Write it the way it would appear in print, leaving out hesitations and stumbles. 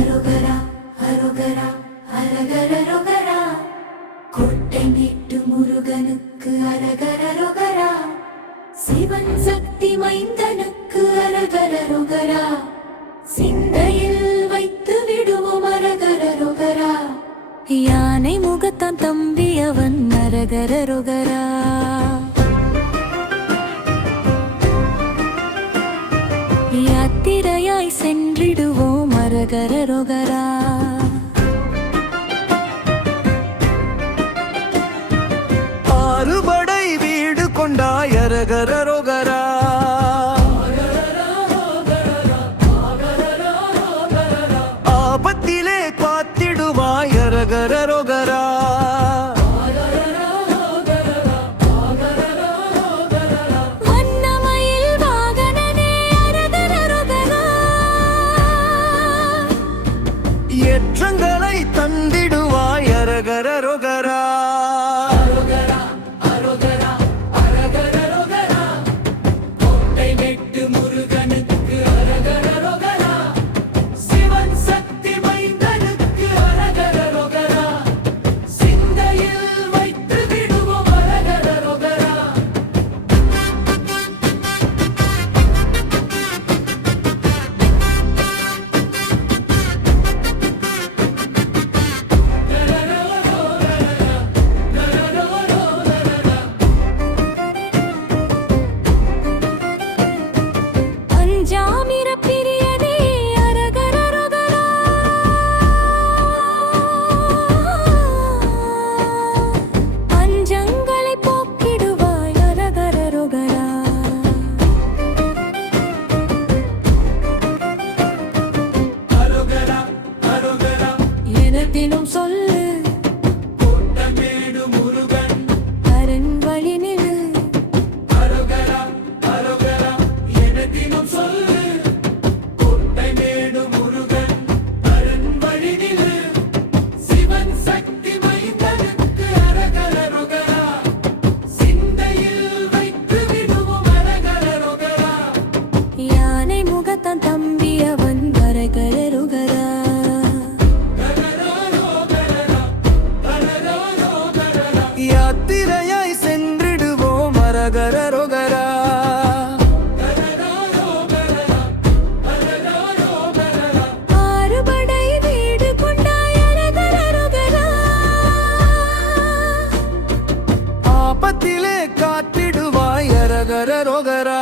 அரோகரா அரோகரா அரகர ரோகரா. கோட்டை மீட்டு முருகனுக்கு அரகர ரோகரா. சிவன் சக்தி மைந்தனுக்கு அரகர ரோகரா. சிந்தையில் வைத்து விடுவோம் அரகர ரோகரா. யானை முகத்தான் தம்பி அவன் அரகர ரோகரா. யாத்திரையாய் சென்றிடுவோம் அரகர ரோகரா. ஆறுபடை வீடு கொண்டாய் அரகர ரோகரா. ஆபத்திலே காத்திடுவாய் அரகர ரோகரா. ஏற்றங்களை தந்திடுவாய் அரகர ரோகரா. தினம் சொல்லு கோட்டமேடு முருகன் அரண் வழி நிழு. அரோகரா அரோகரா என தினம் சொல்லு கோட்டமேடு முருகன் அரண் வழி நிழு. சிவன் சக்தி மைந்தனுக்கு அரகர ரோகரா. சிந்தையில் வைத்து விடுவோம் அரகர ரோகரா. யானை முகத்தான் தம்பி அவன் அரகர ரோகரா. யாத்திரையாய் சென்றிடுவோம் அரகர ரோகரா. ஆறுபடை வீடு கொண்டாய் அரகர ரோகரா. ஆபத்திலே காத்திடுவாய் அரகர ரோகரா.